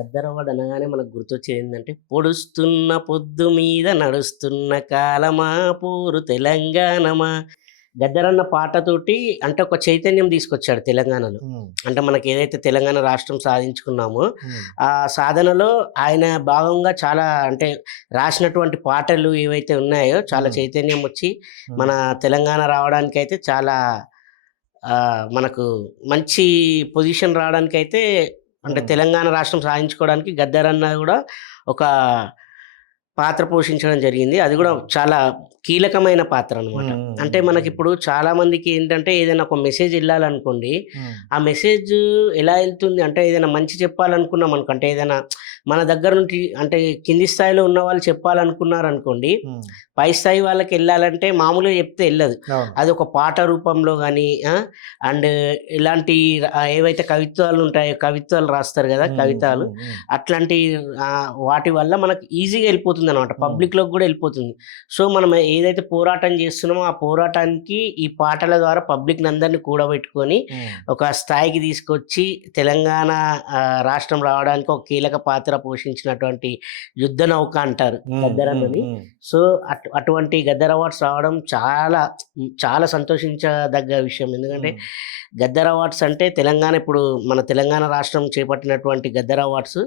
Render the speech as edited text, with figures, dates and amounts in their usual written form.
గద్దరవాడు అనగానే మనకు గుర్తొచ్చేది ఏందంటే, పొడుస్తున్న పొద్దు మీద నడుస్తున్న కాలమా పోరు తెలంగాణమా. గద్దరన్న పాటతోటి అంటే ఒక చైతన్యం తీసుకొచ్చాడు తెలంగాణలో. హ్మ్. అంటే మనకేదైతే తెలంగాణ రాష్ట్రం సాధించుకున్నామో, హ్మ్. ఆ సాధనలో ఆయన భాగంగా చాలా అంటే రాసినటువంటి పాటలు ఏవైతే ఉన్నాయో చాలా హ్మ్. చైతన్యం వచ్చి హ్మ్. మన తెలంగాణ రావడానికైతే చాలా మనకు మంచి పొజిషన్ రావడానికైతే అంటే హ్మ్. తెలంగాణ రాష్ట్రం సాధించుకోవడానికి గద్దరన్న గూడా ఒక పాత్ర పోషించడం జరిగింది. అది గూడా అవును. చాలా కీలకమైన పాత్ర అనమాట. హ్మ్. హ్మ్. అంటే హ్మ్. హ్మ్. మనకిప్పుడు చాలా మందికి ఏంటంటే ఏదైనా ఒక మెసేజ్ ఎళ్ళాలనుకోండి, హ్మ్. ఆ మెసేజ్ ఎలా ఎళ్తుంది అంటే ఏదైనా మంచి చెప్పాలనుకున్నామనుకో అంటే ఏదైనా మన దగ్గర నుండి అంటే కింది స్థాయిలో ఉన్నవాళ్ళు చెప్పాలనుకున్నారనుకోండి, హ్మ్. పై స్థాయి వాళ్ళకెళ్ళాలంటే మామూలుగా చెప్తే ఎళ్ళదు. అవును. అదొక పాట రూపంలో గానీ అండ్ ఇలాంటి ఏవైతే కవిత్వాలుంటాయో కవిత్వాలు రాస్తారు గదా! హ్మ్. హ్మ్. కవితాలు. హ్మ్. హ్మ్. అట్లాంటి వాటి వల్ల మనకు ఈజీగా ఎళ్ళిపోతుందనమాట. హ్మ్. పబ్లిక్‌లోకి గూడా ఎళ్ళిపోతుంది. సో, మనం ఏదైతే పోరాటం జేస్తున్నామో, ఆ పోరాటానికి ఈ పాటల ద్వారా పబ్లిక్‌నందరిని కూడబెట్టుకొని, హ్మ్. ఒక స్థాయికి తీసుకొచ్చి తెలంగాణ రాష్ట్రం రావడానికి ఒక కీలక పాత్ర పోషించినటువంటి యుద్ధ నౌక అంటారు హ్మ్. హ్మ్. గద్దరన్నని. హ్మ్. సో, అటువంటి గద్దర్ అవార్డ్స్ రావడం చాలా, చాలా సంతోషించదగ్గ విషయం. ఎందుకంటే, హ్మ్. గద్దర్ అవార్డ్స్ అంటే తెలంగాణ ఇప్పుడు మన తెలంగాణ రాష్ట్రం చేపట్టినటువంటి గద్దర్ అవార్డ్స్